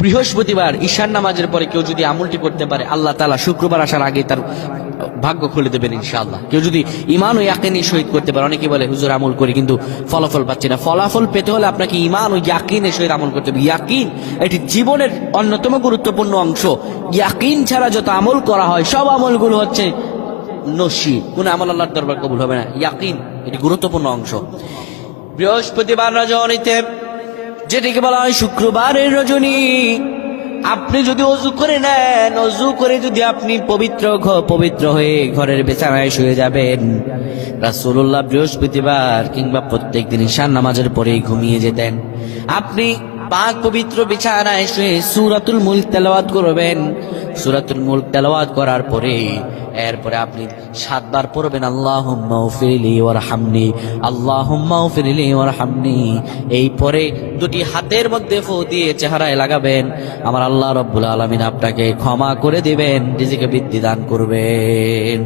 বৃহস্পতিবার ঈশান নামাজের পরে কেউ যদি আমলটি করতে পারে, আল্লাহ তাআলা শুক্রবার আসার আগে তার ভাগ্য খুলে দেবেন ইনশাআল্লাহ। কেউ যদি ঈমান ও ইয়াকিন সহিত করতে পারে, অনেকে বলে হুজুর আমল করি কিন্তু ফলাফল পাচ্ছি না। ফলাফল পেতে হলে আপনাকে ঈমান ও ইয়াকিনের সহিত আমল করতে হবে। ইয়াকিন এটি জীবনের অন্যতম গুরুত্বপূর্ণ অংশ। ইয়াকিন ছাড়া যত আমল করা হয় সব আমলগুলো হচ্ছে নসি, কোন আমল আল্লাহর দরবার কবুল হবে না। ইয়াকিন এটি গুরুত্বপূর্ণ অংশ। বৃহস্পতিবার রজনীতে, যেটিকে বলা হয় শুক্রবারের রজনী, আপনি যদি অজু করে নেন, অজু করে যদি আপনি পবিত্র হয়ে ঘরের বিছানায় শুয়ে যাবেন, রাসূলুল্লাহ বৃহস্পতিবার কিংবা প্রত্যেক দিন ঈশান নামাজের পরেই ঘুমিয়ে যেতেন। আপনি পাক পবিত্র বিছানায় শুয়ে সূরাতুল মুলক তেলাওয়াত করবেন। সূরাতুল মুলক তেলাওয়াত করার পরে এরপরে আপনি 7 বার পড়বেন আল্লাহুম্মা উগফিরলি ওয়ারহামনি, আল্লাহুম্মা উগফিরলি ওয়ারহামনি। এই পরে দুটি হাতের মধ্যে ফু দিয়ে চেহারায় লাগাবেন, আমার আল্লাহ রাব্বুল আলামিন আপনাকে ক্ষমা করে দিবেন, রিজিকে বৃদ্ধি দান করবেন।